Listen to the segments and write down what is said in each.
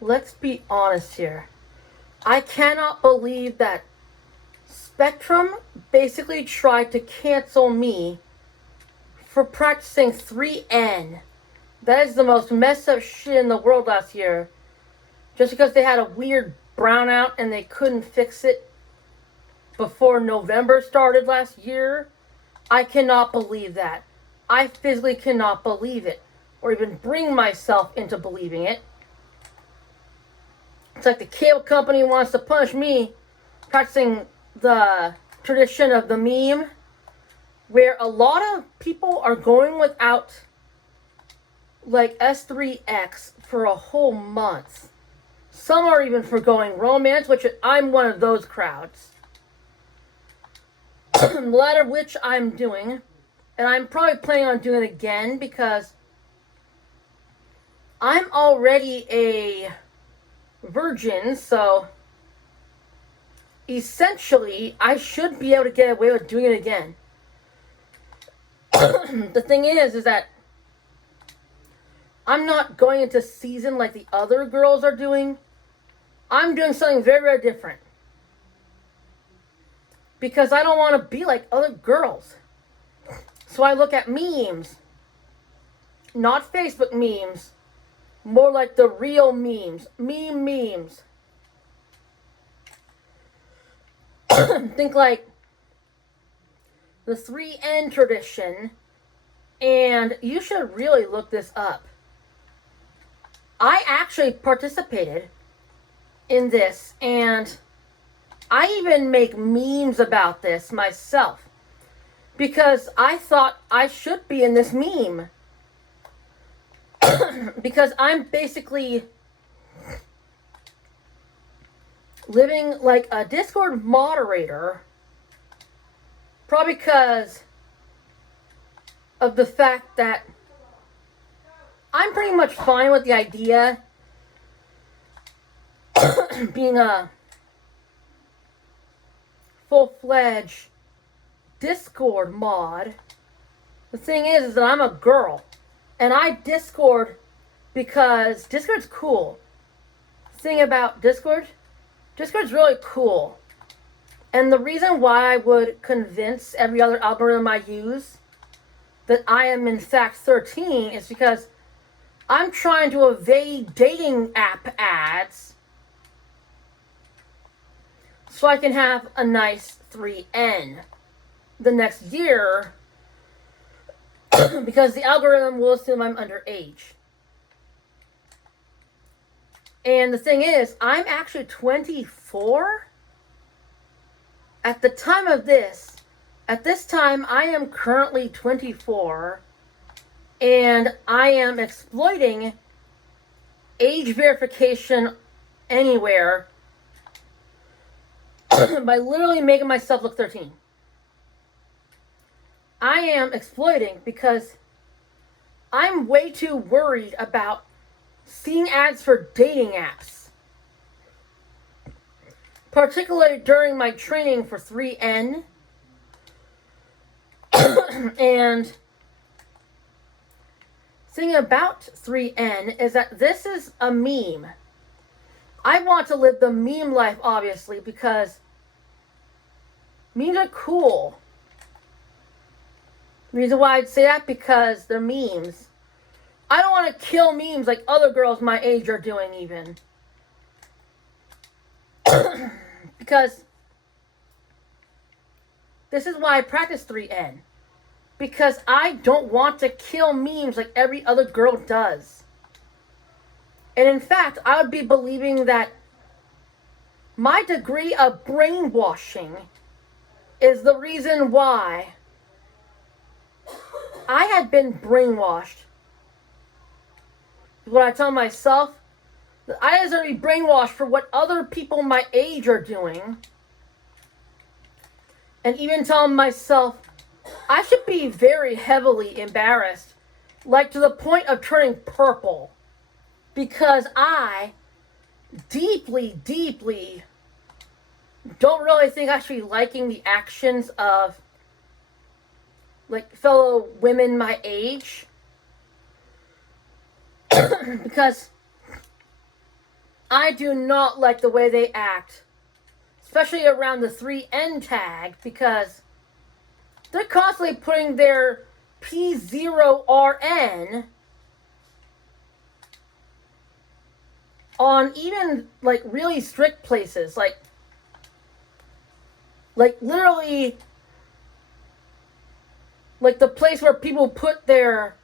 let's be honest here. I cannot believe that Spectrum basically tried to cancel me for practicing 3N. That is the most messed up shit in the world last year. Just because they had a weird brownout and they couldn't fix it before November started last year. I cannot believe that. I physically cannot believe it. Or even bring myself into believing it. It's like the cable company wants to punish me practicing the tradition of the meme, where a lot of people are going without like S3X for a whole month. Some are even forgoing romance, which I'm one of those crowds. The latter of which I'm doing, and I'm probably planning on doing it again because I'm already a virgin, so essentially I should be able to get away with doing it again. The thing is that I'm not going into season like the other girls are doing. I'm doing something very, very different. Because I don't want to be like other girls. So I look at memes. Not Facebook memes. More like the real memes. Memes. Think like the 3N tradition. And you should really look this up. I actually participated in this, and I even make memes about this myself because I thought I should be in this meme. Because I'm basically living like a Discord moderator, probably because of the fact that I'm pretty much fine with the idea being a full-fledged Discord mod. The thing is that I'm a girl, and I Discord because Discord's cool. The thing about Discord's really cool. And the reason why I would convince every other algorithm I use that I am in fact 13 is because I'm trying to evade dating app ads so I can have a nice 3N the next year because the algorithm will assume I'm underage. And the thing is, I'm actually 24 at the time of this. At this time, I am currently 24, and I am exploiting age verification anywhere by literally making myself look 13. I am exploiting because I'm way too worried about seeing ads for dating apps. Particularly during my training for 3N. And thing about 3N is that this is a meme. I want to live the meme life, obviously, because memes are cool. The reason why I'd say that, because they're memes. I don't want to kill memes like other girls my age are doing, even. Because this is why I practice 3N. Because I don't want to kill memes like every other girl does. And in fact, I would be believing that my degree of brainwashing is the reason why I had been brainwashed. What I tell myself, that I deserve to be brainwashed for what other people my age are doing. And even telling myself, I should be very heavily embarrassed, like to the point of turning purple, because I deeply don't really think I should be liking the actions of like fellow women my age. Because I do not like the way they act, especially around the 3N tag, because they're constantly putting their P0RN on even like really strict places, like literally like the place where people put their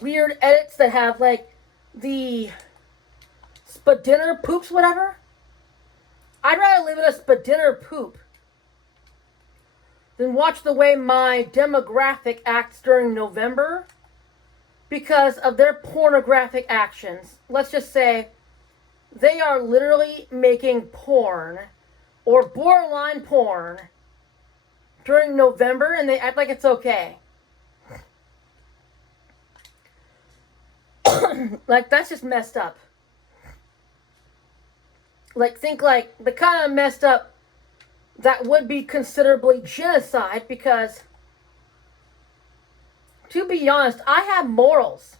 weird edits that have like the spadinner poops, whatever. I'd rather live in a spadinner poop than watch the way my demographic acts during November because of their pornographic actions. Let's just say they are literally making porn or borderline porn during November and they act like it's okay. Like, that's just messed up. Like, think like the kind of messed up that would be considerably genocide, because to be honest, I have morals.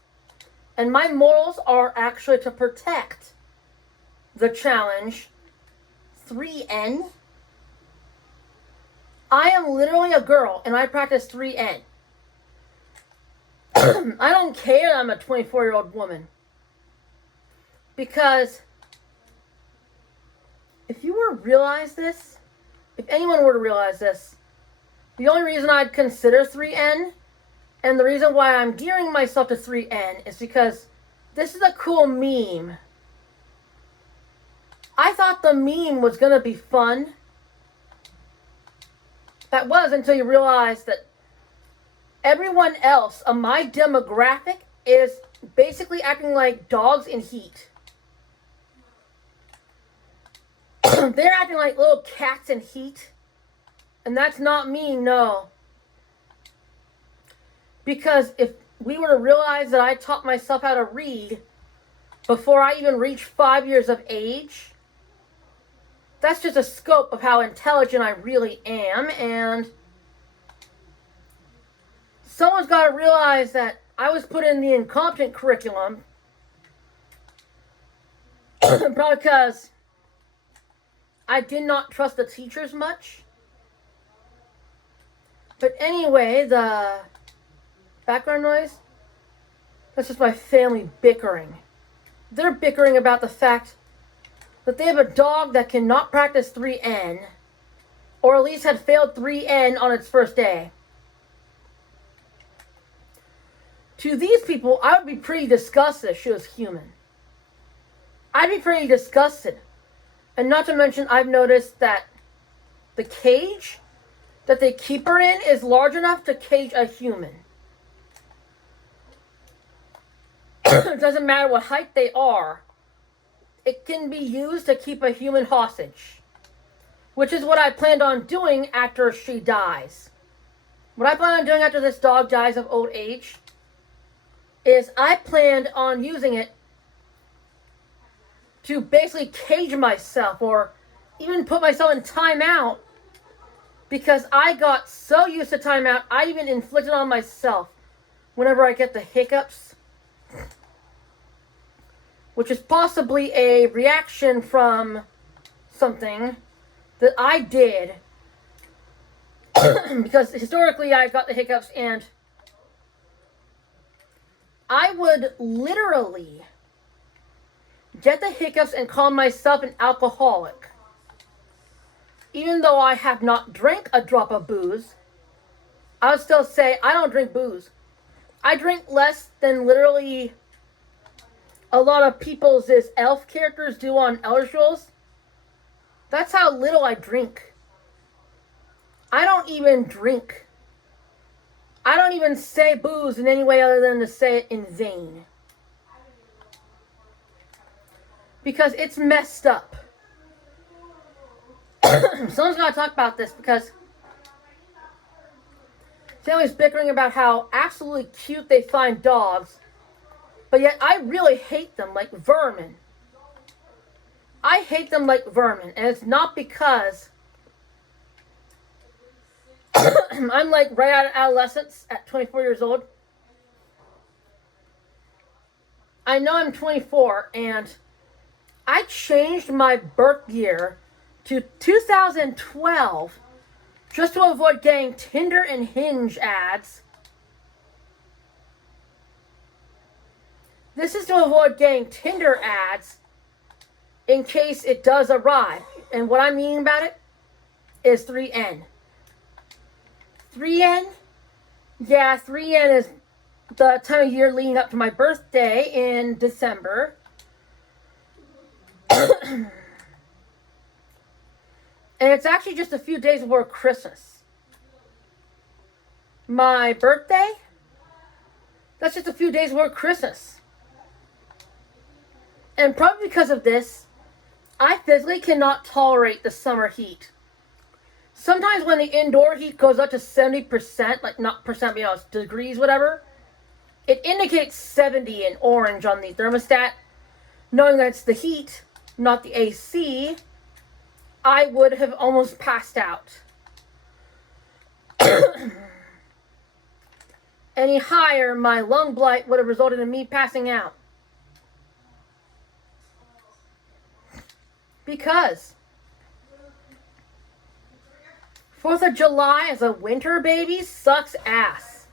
And my morals are actually to protect the challenge 3N. I am literally a girl and I practice 3N. I don't care I'm a 24-year-old woman. Because if you were to realize this, if anyone were to realize this, the only reason I'd consider 3N and the reason why I'm gearing myself to 3N is because this is a cool meme. I thought the meme was going to be fun. That was until you realize that everyone else of my demographic is basically acting like dogs in heat. They're acting like little cats in heat. And that's not me, no. Because if we were to realize that I taught myself how to read before I even reached 5 years of age, that's just a scope of how intelligent I really am. And someone's got to realize that I was put in the incompetent curriculum probably because I did not trust the teachers much. But anyway, the background noise, that's just my family bickering. They're bickering about the fact that they have a dog that cannot practice 3N, or at least had failed 3N on its first day. To these people, I would be pretty disgusted if she was human. I'd be pretty disgusted. And not to mention, I've noticed that the cage that they keep her in is large enough to cage a human. It doesn't matter what height they are. It can be used to keep a human hostage. Which is what I planned on doing after she dies. What I plan on doing after this dog dies of old age is I planned on using it to basically cage myself or even put myself in timeout, because I got so used to timeout, I even inflicted on myself whenever I get the hiccups, which is possibly a reaction from something that I did because historically I got the hiccups and I would literally get the hiccups and call myself an alcoholic. Even though I have not drank a drop of booze, I would still say I don't drink booze. I drink less than literally a lot of people's elf characters do on Elder Scrolls. That's how little I drink. I don't even drink. I don't even say booze in any way other than to say it in vain. Because it's messed up. Someone's got to talk about this because family's bickering about how absolutely cute they find dogs, but yet I really hate them like vermin. I hate them like vermin, and it's not because I'm like right out of adolescence at 24 years old. I know I'm 24, and I changed my birth year to 2012 just to avoid getting Tinder and Hinge ads. This is to avoid getting Tinder ads in case it does arrive. And what I mean about it is 3N. 3N? Yeah, 3N is the time of year leading up to my birthday in December. And it's actually just a few days before Christmas. My birthday? That's just a few days before Christmas. And probably because of this, I physically cannot tolerate the summer heat. Sometimes when the indoor heat goes up to 70%, like not percent, but degrees, whatever, it indicates 70 in orange on the thermostat. Knowing that it's the heat, not the AC, I would have almost passed out. Any higher, my lung blight would have resulted in me passing out. Because 4th of July as a winter baby sucks ass.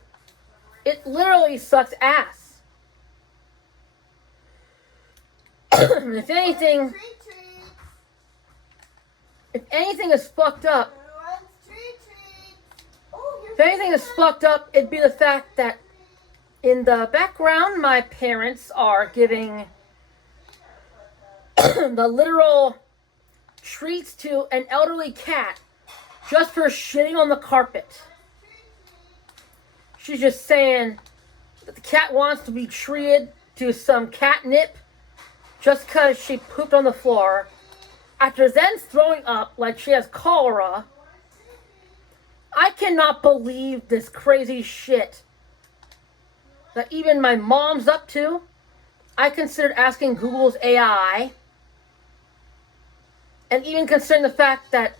It literally sucks ass. If anything is fucked up, it'd be the fact that in the background, my parents are giving the literal treats to an elderly cat just for shitting on the carpet. She's just saying that the cat wants to be treated to some catnip just because she pooped on the floor, after then throwing up like she has cholera. I cannot believe this crazy shit that even my mom's up to. I considered asking Google's AI, and even considering the fact that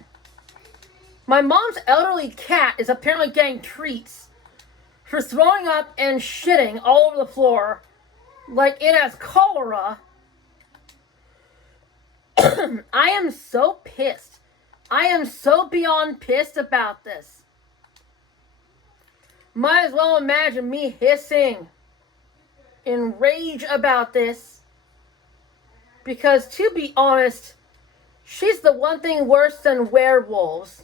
my mom's elderly cat is apparently getting treats for throwing up and shitting all over the floor like it has cholera. I am so pissed. I am so beyond pissed about this. Might as well imagine me hissing in rage about this. Because to be honest, she's the one thing worse than werewolves,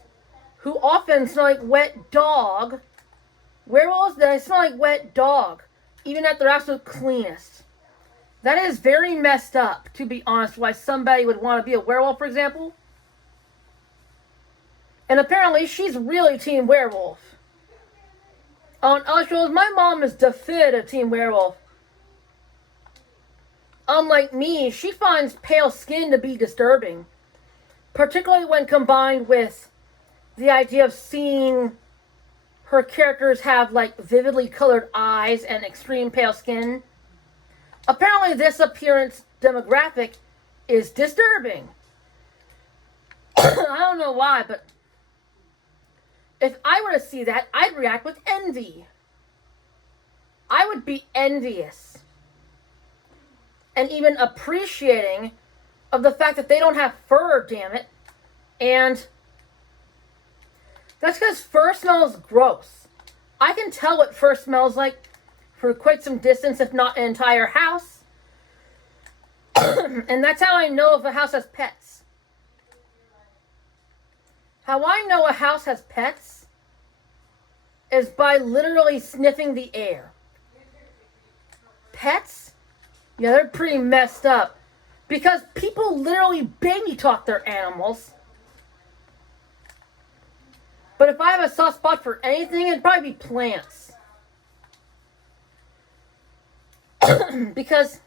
who often smell like wet dog. Werewolves that smell like wet dog, even at their absolute cleanest. That is very messed up, to be honest, why somebody would want to be a werewolf, for example. And apparently, she's really Team Werewolf. On other shows, my mom is definitive Team Werewolf. Unlike me, she finds pale skin to be disturbing. Particularly when combined with the idea of seeing her characters have, like, vividly colored eyes and extreme pale skin. Apparently, this appearance demographic is disturbing. I don't know why, but if I were to see that, I'd react with envy. I would be envious. And even appreciating of the fact that they don't have fur, damn it. And that's because fur smells gross. I can tell what fur smells like for quite some distance, if not an entire house. And that's how I know if a house has pets. How I know a house has pets is by literally sniffing the air. Pets? Yeah, they're pretty messed up. Because people literally baby talk their animals. But if I have a soft spot for anything, it'd probably be plants. Because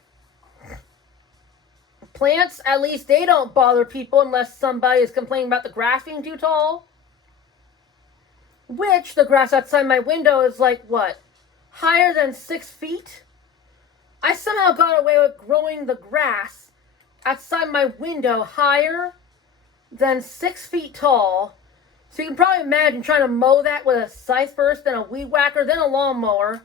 plants, at least they don't bother people unless somebody is complaining about the grass being too tall. Which, the grass outside my window is like, what? Higher than 6 feet? I somehow got away with growing the grass outside my window higher than 6 feet tall. So you can probably imagine trying to mow that with a scythe first, then a weed whacker, then a lawnmower.